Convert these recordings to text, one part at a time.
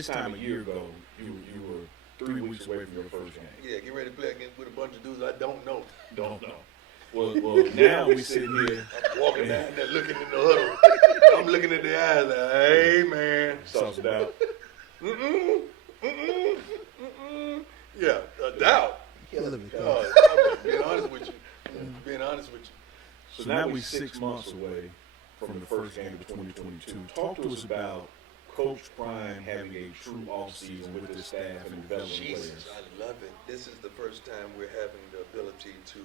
this time a year ago, you were 3 weeks away from your first game. Yeah, get ready to play against with a bunch of dudes I don't know. Don't know. Well, now we sitting here. I'm walking down there looking in the huddle. I'm looking at the eyes like, hey, man. Sauce about. Yeah, a doubt. Killing me. Being honest with you. Being honest with you. So now we're 6 months away from the first game of 2022. Talk to us about Coach Prime having a true offseason with his staff and developing Jesus, players. I love it. This is the first time we're having the ability to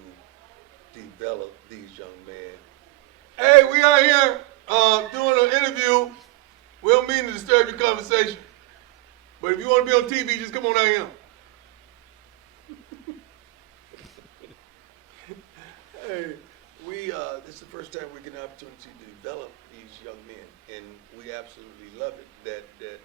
develop these young men. Hey, we out here doing an interview. We don't mean to disturb your conversation. But if you want to be on TV, just come on out here. Hey, this is the first time we're getting an opportunity to develop these young men, and we absolutely love it that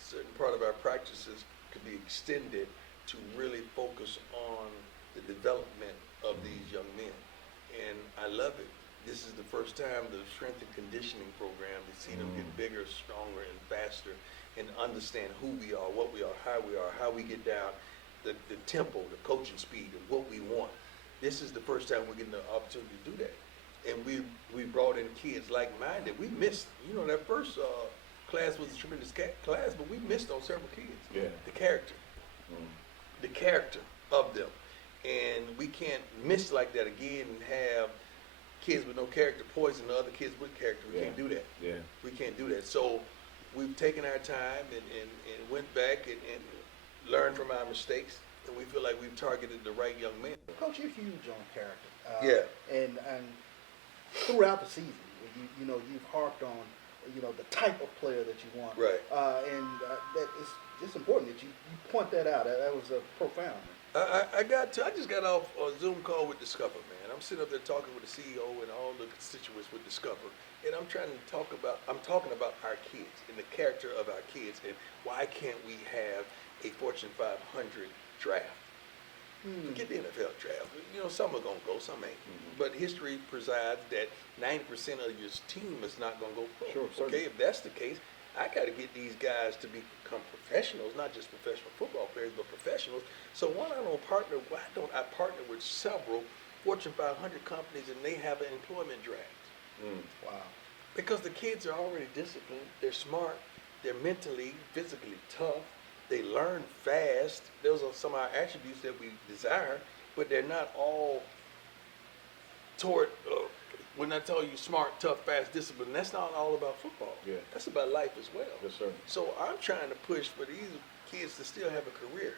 certain part of our practices could be extended to really focus on the development of these young men, and I love it. This is the first time the strength and conditioning program, to see them get bigger, stronger, and faster, and understand who we are, what we are, how we get down, the tempo, the coaching speed, and what we want. This is the first time we're getting the opportunity to do that. And we brought in kids like-minded. We missed, that first class was a tremendous class, but we missed on several kids. Yeah. The character of them. And we can't miss like that again and have kids with no character poison the other kids with character. We can't do that. Yeah. We can't do that. So we've taken our time and went back and learned from our mistakes. And we feel like we've targeted the right young man. Coach, you're huge on character. Yeah. And throughout the season, you've harped on, the type of player that you want. Right. That is just important that you point that out. That was profound. I just got off a Zoom call with Discover, man. I'm sitting up there talking with the CEO and all the constituents with Discover, and I'm talking about our kids and the character of our kids, and why can't we have a Fortune 500 draft? Forget the NFL draft. Some are going to go, some ain't. But history presides that 90% of your team is not going to go pro. Sure, okay, if that's the case, I got to get these guys to become professionals, not just professional football players, but professionals. So why don't I partner with several Fortune 500 companies and they have an employment draft? Wow. Because the kids are already disciplined, they're smart, they're mentally, physically tough, they learn fast. Those are some of our attributes that we desire, but they're not all toward, when I tell you smart, tough, fast, disciplined, that's not all about football. Yeah. That's about life as well. Yes, sir. So I'm trying to push for these kids to still have a career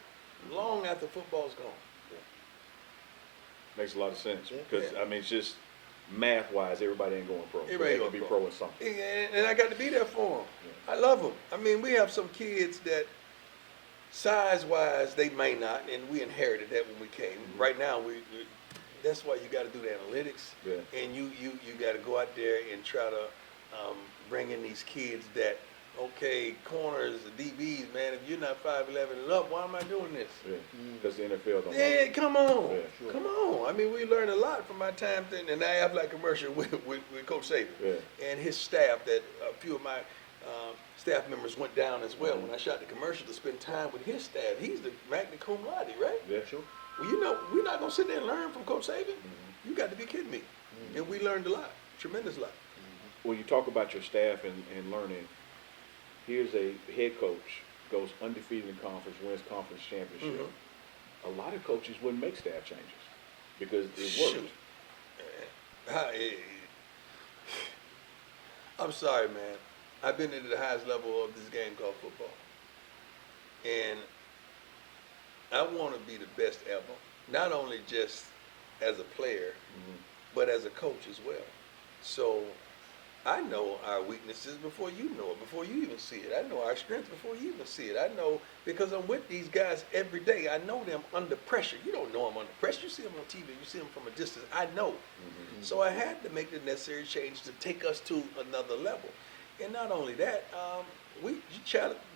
long after football's gone. Makes a lot of sense Yeah. because it's just math-wise, everybody ain't going pro. Everybody They're ain't gonna be going pro in something. And I got to be there for them. Yeah. I love them. We have some kids that size-wise they may not, and we inherited that when we came. Right now, that's why you got to do the analytics, and you got to go out there and try to bring in these kids that, okay, corners, DBs, man, if you're not 5'11" and up, why am I doing this? Yeah, because the NFL don't. Yeah, come on. Yeah, sure. Come on. We learned a lot from my time in the Aflac commercial with Coach Saban and his staff. That a few of my staff members went down as well when I shot the commercial to spend time with his staff. He's the magna cum laude, right? Yeah, sure. Well, we're not going to sit there and learn from Coach Saban. You got to be kidding me. And we learned a lot, tremendous lot. When you talk about your staff and learning, here's a head coach, goes undefeated in conference, wins conference championship. A lot of coaches wouldn't make staff changes because it worked. I'm sorry, man. I've been into the highest level of this game called football. And I want to be the best ever, not only just as a player, but as a coach as well. So I know our weaknesses before you know it, before you even see it. I know our strengths before you even see it. I know because I'm with these guys every day. I know them under pressure. You don't know them under pressure. You see them on TV. You see them from a distance. I know. So I had to make the necessary change to take us to another level. And not only that,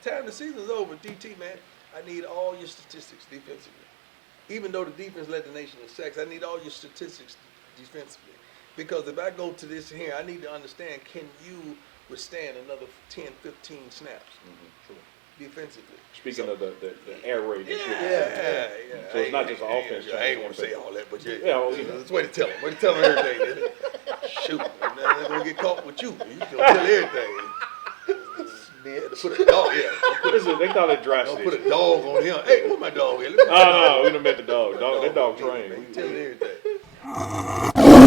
time the season's over, DT, man, I need all your statistics defensively. Even though the defense led the nation in sacks, I need all your statistics defensively. Because if I go to this here, I need to understand, can you withstand another 10, 15 snaps? True. defensively. Speaking of the air raid. that you're- Yeah. So it's not just offense I ain't change, want to say all that, but Yeah, yeah, well, you know. that's the way to tell them. Way to tell them everything. Shoot, and then they're gonna get caught with you. You gonna tell everything. Put a dog, Listen, they call it dry Don't stitching. put a dog on him. Hey, where my dog at? Oh, no, we done met the dog. That dog on him, trained. man. He telling everything.